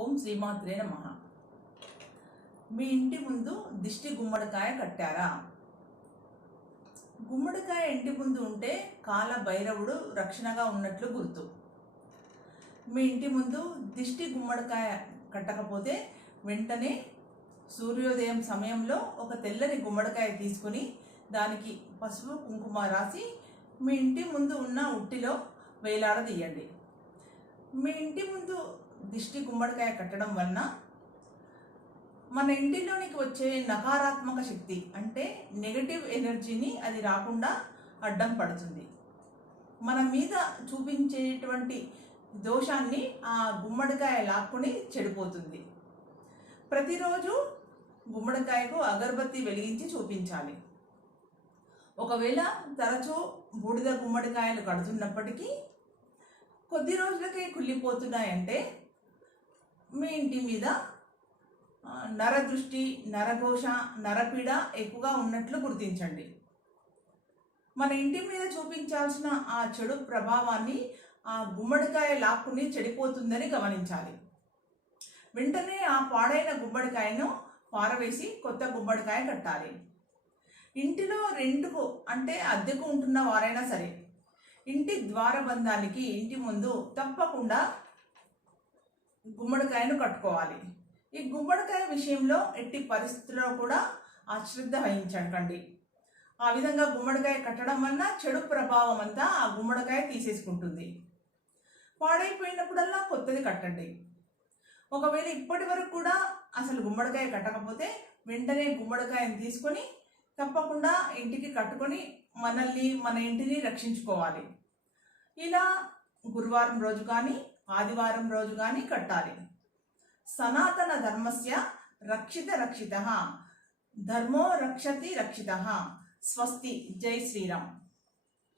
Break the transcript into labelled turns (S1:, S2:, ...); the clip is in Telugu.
S1: ఓం శ్రీమాత్రే నమ. మీ ఇంటి ముందు దిష్టి గుమ్మడికాయ కట్టారా? గుమ్మడికాయ ఇంటి ముందు ఉంటే కాల భైరవుడు రక్షణగా ఉన్నట్లు గుర్తు. మీ ఇంటి ముందు దిష్టి గుమ్మడికాయ కట్టకపోతే వెంటనే సూర్యోదయం సమయంలో ఒక తెల్లని గుమ్మడికాయ తీసుకుని దానికి పసుపు కుంకుమ రాసి మీ ఇంటి ముందు ఉన్న ఉట్టిలో వేలాడదీయండి. మీ ఇంటి ముందు దిష్టి గుమ్మడికాయ కట్టడం వలన మన ఇంటిలోనికి వచ్చే నకారాత్మక శక్తి అంటే నెగటివ్ ఎనర్జీని అది రాకుండా అడ్డం పడుతుంది. మన మీద చూపించేటువంటి దోషాన్ని ఆ గుమ్మడికాయ లాక్కుని చెడిపోతుంది. ప్రతిరోజు గుమ్మడికాయకు అగరబత్తి వెలిగించి చూపించాలి. ఒకవేళ తరచూ బూడిద గుమ్మడికాయలు కడుతున్నప్పటికీ కొద్ది రోజులకే కుళ్ళిపోతున్నాయంటే మీ ఇంటి మీద నరదృష్టి నరఘోష నరపీడ ఎక్కువగా ఉన్నట్లు గుర్తించండి. మన ఇంటి మీద చూపించాల్సిన ఆ చెడు ప్రభావాన్ని ఆ గుమ్మడికాయ లాక్కుని చెడిపోతుందని గమనించాలి. వెంటనే ఆ పాడైన గుమ్మడికాయను పారవేసి కొత్త గుమ్మడికాయ కట్టాలి. ఇంటిలో రెండుకు అంటే అద్దెకు ఉంటున్న వారైనా సరే ఇంటి ద్వారబంధానికి ఇంటి ముందు తప్పకుండా గుమ్మడికాయను కట్టుకోవాలి. ఈ గుమ్మడికాయ విషయంలో ఎట్టి పరిస్థితుల్లో కూడా అశ్రద్ధ వహించకండి. ఆ విధంగా గుమ్మడికాయ కట్టడం వల్ల చెడు ప్రభావం అంతా ఆ గుమ్మడికాయ తీసేసుకుంటుంది. పాడైపోయినప్పుడల్లా కొత్తది కట్టండి. ఒకవేళ ఇప్పటి వరకు కూడా అసలు గుమ్మడికాయ కట్టకపోతే వెంటనే గుమ్మడికాయని తీసుకొని తప్పకుండా ఇంటికి కట్టుకొని మనల్ని మన ఇంటిని రక్షించుకోవాలి. ఇలా గురువారం రోజు కానీ ఆదివారం రోజు కానీ కట్టాలి. సనాతన ధర్మస్య రక్షిత రక్షిత ధర్మో రక్షతి రక్షిత. స్వస్తి. జై శ్రీరామ్.